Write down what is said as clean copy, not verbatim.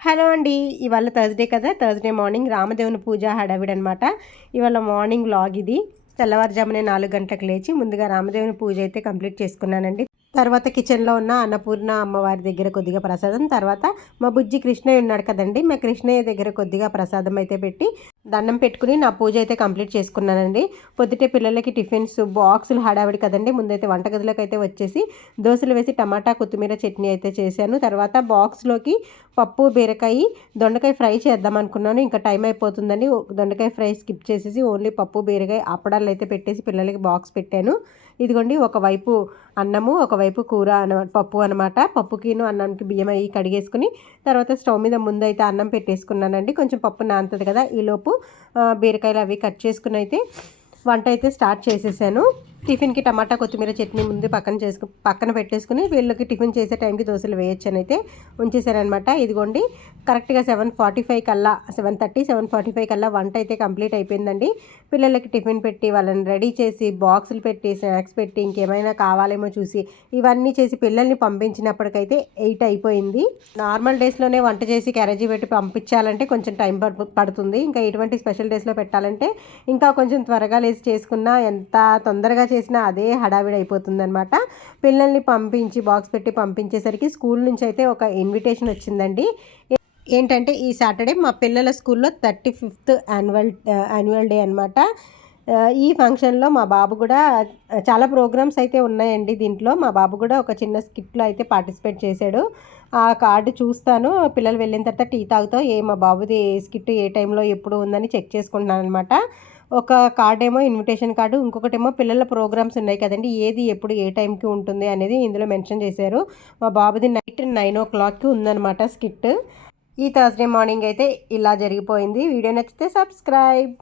Hello అండి. ఇవాళ Thursday కదా! థర్స్‌డే మార్నింగ్ రామదేవుని పూజ హడావిడనమాట. ఇవాళ మార్నింగ్ వ్లాగ్ ఇది. తెల్లవారుజామునే 4 గంటలకు లేచి ముందుగా రామదేవుని పూజ అయితే కంప్లీట్ చేసుకున్నానండి. తర్వాత కిచెన్‌లో ఉన్న అన్నపూర్ణ అమ్మవారి దగ్గర కొద్దిగా ప్రసాదం, తర్వాత మా బుజ్జి కృష్ణయ్య ఉన్నాడు కదండీ! మా కృష్ణయ్య దగ్గర కొద్దిగా ప్రసాదం అయితే పెట్టి, దండం పెట్టుకుని నా పూజ అయితే కంప్లీట్ చేసుకున్నానండి. పొద్దుటే పిల్లలకి టిఫిన్స్ బాక్సులు హడావిడి కదండీ! ముందైతే వంటగదిలోకైతే వచ్చేసి దోసలు వేసి టమాటా, కొత్తిమీర చట్నీ అయితే చేశాను. తర్వాత బాక్స్‌లోకి పప్పు, బీరకాయ, దొండకాయ ఫ్రై చేద్దామనుకున్నాను. ఇంకా టైం అయిపోతుందని దొండకాయ ఫ్రై స్కిప్ చేసేసి ఓన్లీ పప్పు, బీరకాయ, అప్పడాలు అయితే పెట్టేసి పిల్లలకి బాక్స్ పెట్టాను. ఇదిగోండి ఒకవైపు అన్నము, ఒకవైపు కూర పప్పు అనమాట. పప్పుకిను అన్నానికి బియ్యం అవి కడిగేసుకుని తర్వాత స్టవ్ మీద ముందైతే అన్నం పెట్టేసుకున్నానండి. కొంచెం పప్పు నానుతుంది కదా! ఈలోపు బీరకాయలు అవి కట్ చేసుకుని అయితే వంట అయితే స్టార్ట్ చేసేసాను. టిఫిన్‌కి టమాటా, కొత్తిమీర చట్నీ ముందు పక్కన పెట్టేసుకుని వీళ్ళకి టిఫిన్ చేసే టైంకి దోసలు వేయొచ్చనైతే ఉంచేసాననమాట. ఇదిగోండి కరెక్ట్‌గా 7:45 కల్లా 7:30, 7:45 కల్లా వంట అయితే కంప్లీట్ అయిపోయిందండి. పిల్లలకి టిఫిన్ పెట్టి వాళ్ళని రెడీ చేసి బాక్సులు పెట్టి స్నాక్స్ పెట్టి ఇంకేమైనా కావాలేమో చూసి ఇవన్నీ చేసి పిల్లల్ని పంపించినప్పటికైతే 8 అయిపోయింది. నార్మల్ డేస్‌లోనే వంట చేసి క్యారేజీ పెట్టి పంపించాలంటే కొంచెం టైం పడుతుంది. ఇంకా ఇటువంటి స్పెషల్ డేస్‌లో పెట్టాలంటే ఇంకా కొంచెం త్వరగా లేసి చేసుకున్నా ఎంత తొందరగా చేసినా అదే హడావిడి అయిపోతుందనమాట. పిల్లల్ని పంపించి బాక్స్ పెట్టి పంపించేసరికి స్కూల్ నుంచి అయితే ఒక ఇన్విటేషన్ వచ్చిందండి. ఏంటంటే ఈ సాటర్డే మా పిల్లల స్కూల్లో 35th యాన్యువల్ డే అనమాట. ఈ ఫంక్షన్లో మా బాబు కూడా చాలా ప్రోగ్రామ్స్ అయితే ఉన్నాయండి. దీంట్లో మా బాబు కూడా ఒక చిన్న స్కిట్లో అయితే పార్టిసిపేట్ చేశాడు. ఆ కార్డు చూస్తాను పిల్లలు వెళ్ళిన తర్వాత టీ తాగుతాం మా బాబుది స్కిట్ ఏ టైంలో ఎప్పుడు ఉందని చెక్ చేసుకుంటున్నాను అనమాట. ఒక కార్డేమో ఇన్విటేషన్ కార్డు, ఇంకొకటేమో పిల్లల ప్రోగ్రామ్స్ ఉన్నాయి కదండీ! ఏది ఎప్పుడు ఏ టైంకి ఉంటుంది అనేది ఇందులో మెన్షన్ చేశారు. మా బాబుది నైట్ 9:00కి ఉందనమాట స్కిట్. ఈ థర్స్‌డే మార్నింగ్ అయితే ఇలా జరిగిపోయింది. వీడియో నచ్చితే సబ్స్క్రైబ్.